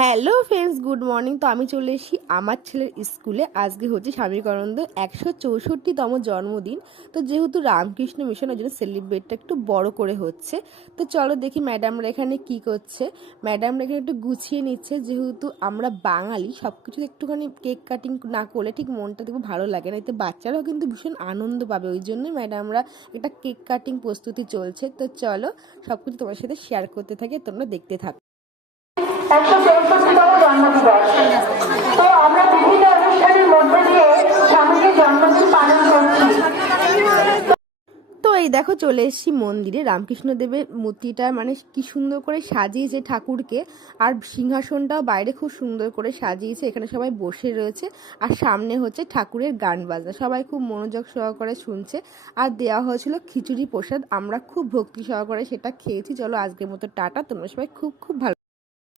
Hello friends, good morning. তো আমি চলে এসেছি আমার ছেলের স্কুলে। আজকে হচ্ছে স্বামীকানন্দ 164তম জন্মদিন। তো যেহেতু রামকৃষ্ণ মিশন, ওই জন্য সেলিব্রেটটা একটু বড় করে হচ্ছে। তো চলো দেখি ম্যাডামরা এখানে কি করছে। ম্যাডামরা এখানে একটু গুছিয়ে নিচ্ছে, যেহেতু আমরা বাঙালি, সব কিছু একটুখানি কেক কাটিং না করলে ঠিক মনটা দেখবো ভালো লাগে না। এতে বাচ্চারাও কিন্তু ভীষণ আনন্দ পাবে, ওই জন্যই ম্যাডামরা একটা কেক কাটিং প্রস্তুতি চলছে। তো চলো সব কিছু তোমার সাথে শেয়ার করতে থাকি, তোমরা দেখতে থাকো। 164তম জন্মদিবস। তো আমরা বিভিন্ন অনুষ্ঠানের মধ্যে দিয়ে স্বামীজির জন্মদিন পালন করছি। তো এই দেখো চলে এসেছি মন্দিরে। রামকৃষ্ণদেবের মূর্তিটা মানে কি সুন্দর করে সাজিয়েছে ঠাকুরকে, আর সিংহাসনটাও বাইরে খুব সুন্দর করে সাজিয়েছে। এখানে সবাই বসে রয়েছে, আর সামনে হচ্ছে ঠাকুরের গান বাজনা, সবাই খুব মনোযোগ সহকারে শুনছে। আর দেওয়া হয়েছিল খিচুড়ি প্রসাদ, আমরা খুব ভক্তি সহকারে সেটা খেয়েছি। চলো আজকের মতো টাটা, তোমরা সবাই খুব খুব ভালো।